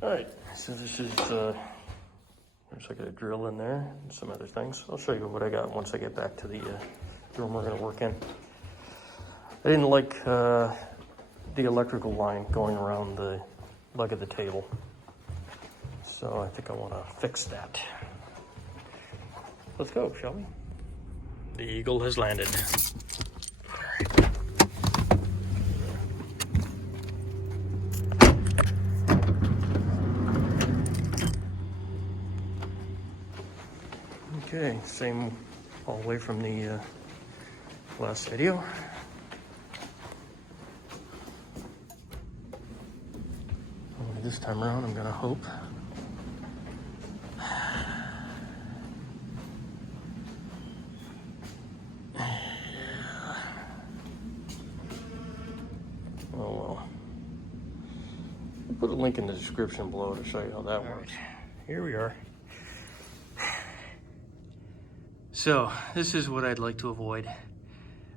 All right, so this is, there's like a drill in there and some other things. I'll show you what I got once I get back to the room we're gonna work in. I didn't like the electrical line going around the leg of the table. So I think I wanna fix that. Let's go, shall we? The Eagle has landed. Okay, same hallway from the last video. Only this time around, I'm gonna hope. Oh well. I'll put a link in the description below to show you how that works. Here we are. So this is what I'd like to avoid.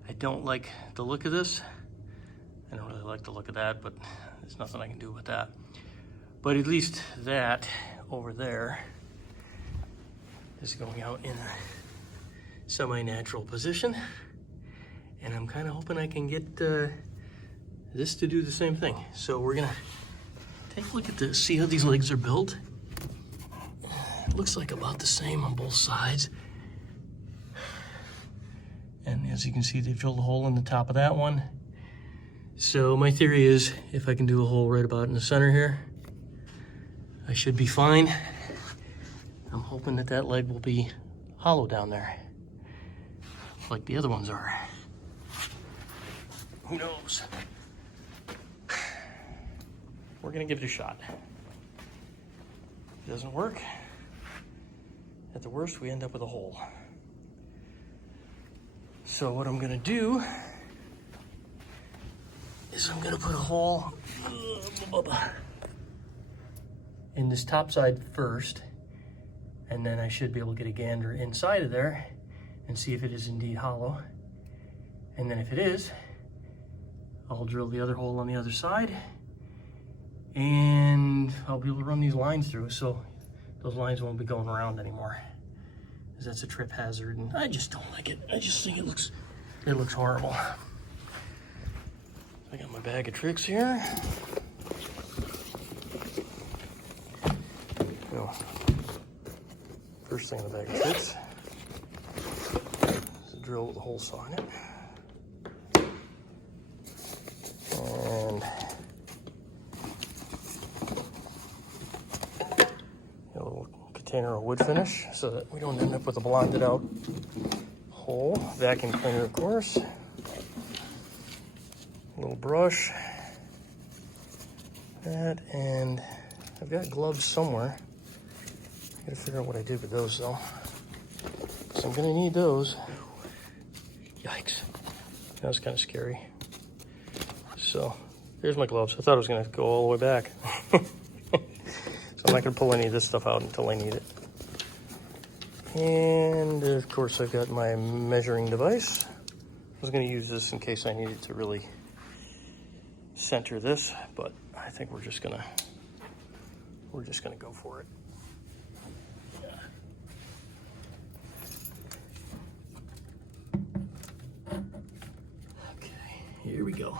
I don't like the look of this. I don't really like the look of that, but there's nothing I can do with that. But at least that over there is going out in a semi-natural position. And I'm kind of hoping I can get this to do the same thing. So we're gonna take a look at this, see how these legs are built. It looks like about the same on both sides. And as you can see, they drilled a hole in the top of that one. So my theory is if I can do a hole right about in the center here, I should be fine. I'm hoping that that leg will be hollow down there, like the other ones are. Who knows? We're gonna give it a shot. If it doesn't work, at the worst, we end up with a hole. So what I'm gonna do is I'm gonna put a hole in this top side first, and then I should be able to get a gander inside of there and see if it is indeed hollow. And then if it is, I'll drill the other hole on the other side, and I'll be able to run these lines through so those lines won't be going around anymore, because that's a trip hazard and I just don't like it. I just think it looks horrible. I got my bag of tricks here. So, first thing in the bag of tricks is a drill with a hole saw in it. And a little container of wood finish so that we don't end up with a blonded out hole. Vacuum cleaner, of course. A little brush. That, and I've got gloves somewhere. I gotta figure out what I did with those though, so I'm gonna need those. Yikes, that was kind of scary. So here's my gloves. I thought I was gonna go all the way back. So I'm not gonna pull any of this stuff out until I need it. And of course I've got my measuring device. I was gonna use this in case I needed to really center this, but I think we're just gonna go for it. Okay, here we go.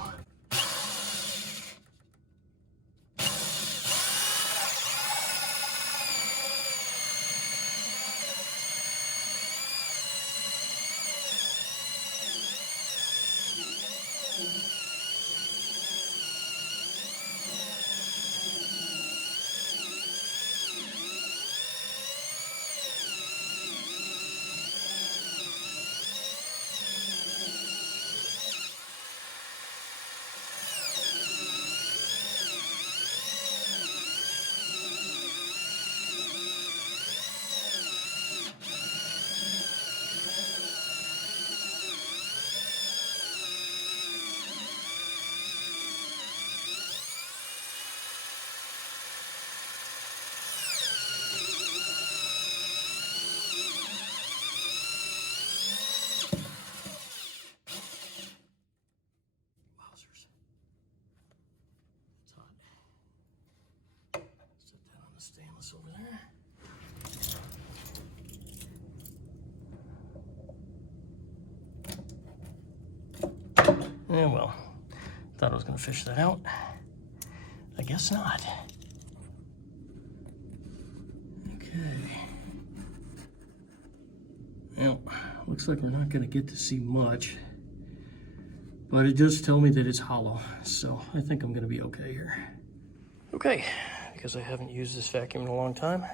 the stainless over there. Yeah, well, thought I was going to fish that out. I guess not. Okay. Well, looks like we're not going to get to see much, but it does tell me that it's hollow, so I think I'm going to be okay here. Okay, because I haven't used this vacuum in a long time,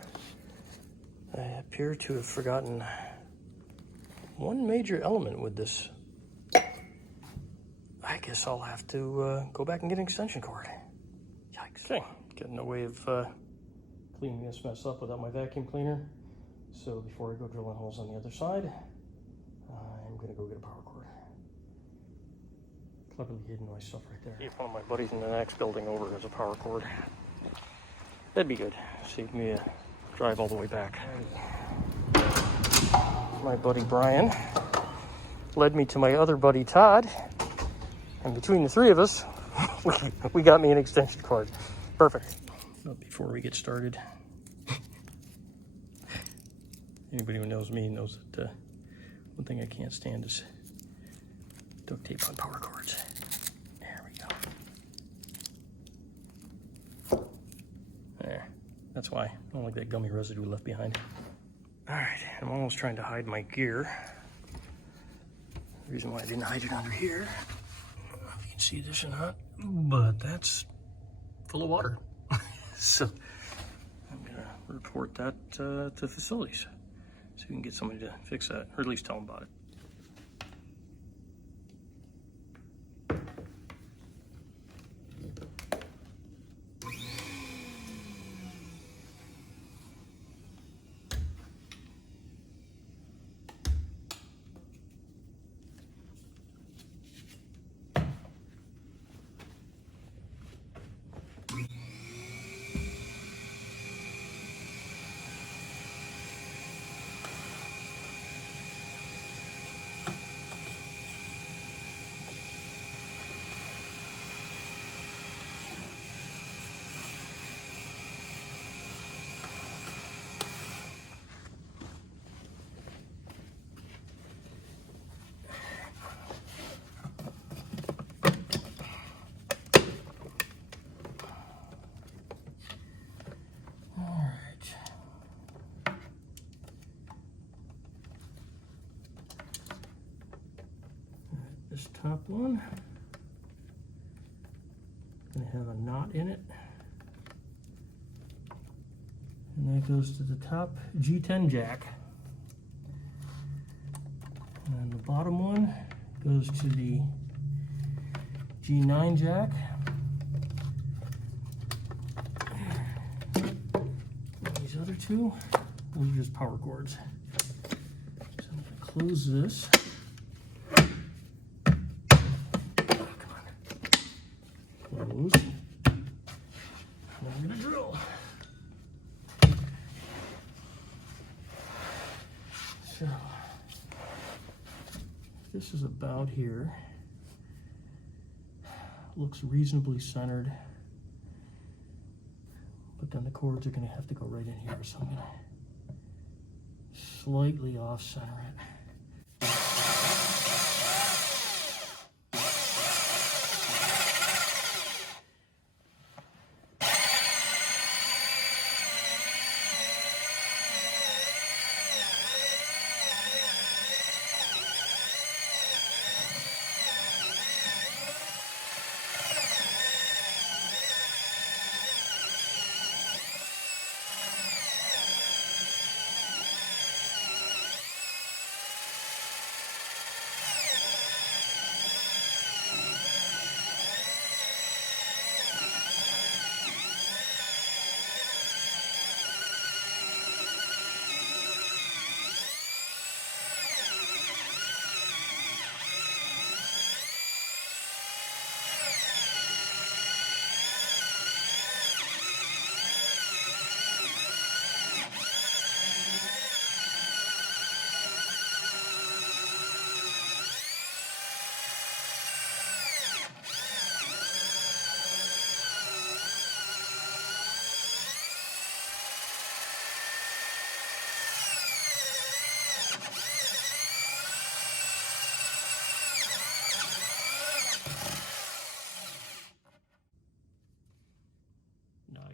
I appear to have forgotten one major element with this. I guess I'll have to go back and get an extension cord. Yikes. Okay, got no way of cleaning this mess up without my vacuum cleaner. So before I go drilling holes on the other side, I'm gonna go get a power cord. Cleverly hidden my stuff right there. If one of my buddies in the next building over has a power cord, that'd be good. Save me a drive all the way back. My buddy Brian led me to my other buddy Todd, and between the three of us, we got me an extension cord. Perfect. But before we get started, anybody who knows me knows that one thing I can't stand is duct tape on power cords. There we go. There. That's why I don't like that gummy residue left behind. All right, I'm almost trying to hide my gear. The reason why I didn't hide it under here, I don't know if you can see this or not, but that's full of water. So I'm gonna report that to facilities so we can get somebody to fix that, or at least tell them about it. This top one gonna have a knot in it, and that goes to the top G10 jack, and the bottom one goes to the G9 jack. These other two, those are just power cords. So I'm gonna close this. Close. Now I'm gonna drill. So this is about here. Looks reasonably centered, but then the cords are gonna have to go right in here, so I'm gonna slightly off center it.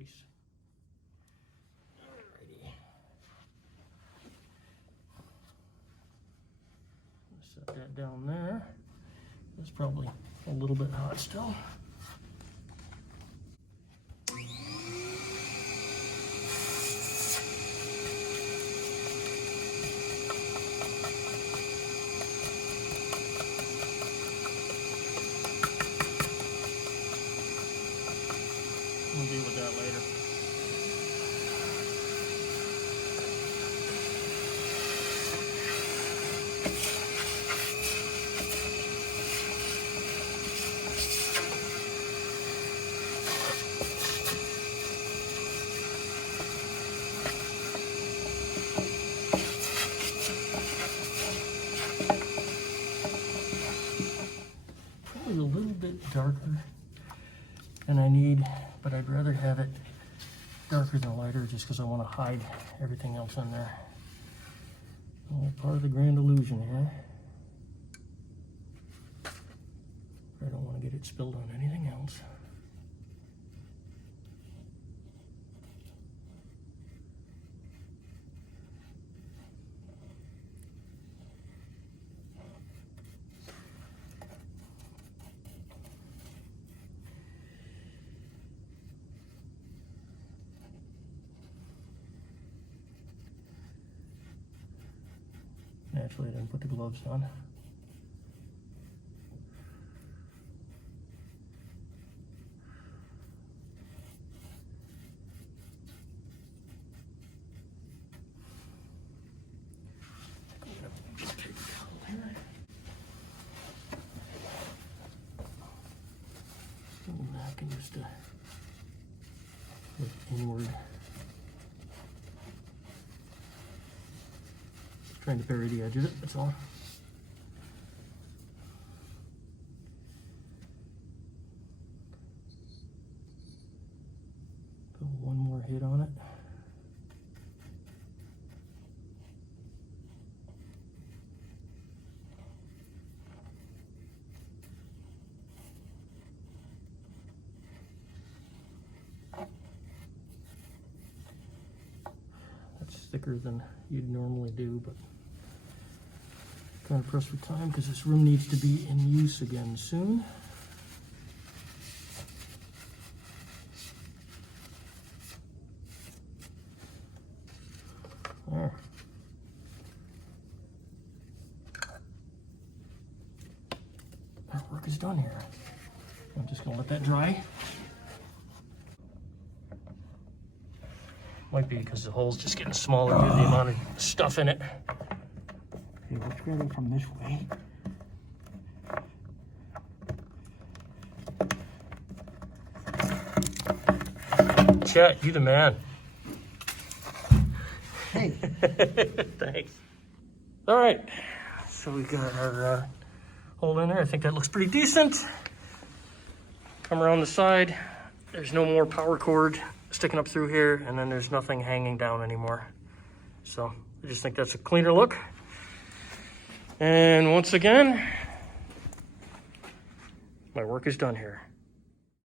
place. Alrighty. Set that down there. It's probably a little bit hot still. We'll deal with that later. Probably a little bit darker than I need, but I'd rather have it darker than lighter just because I want to hide everything else in there. All part of the grand illusion here. I don't want to get it spilled on anything else. Naturally, I didn't put the gloves on. I can just look inward. Trying to bury the edge of it, that's all. Put one more hit on it. That's thicker than you'd normally do, but kind of pressed for time because this room needs to be in use again soon. There. Our work is done here. I'm just gonna let that dry. Might be because the hole's just getting smaller due to the amount of stuff in it. Okay, let's grab it from this way. Chet, you the man. Hey. Thanks. All right, so we got our hole in there. I think that looks pretty decent. Come around the side. There's no more power cord sticking up through here, and then there's nothing hanging down anymore. So I just think that's a cleaner look. And once again, my work is done here.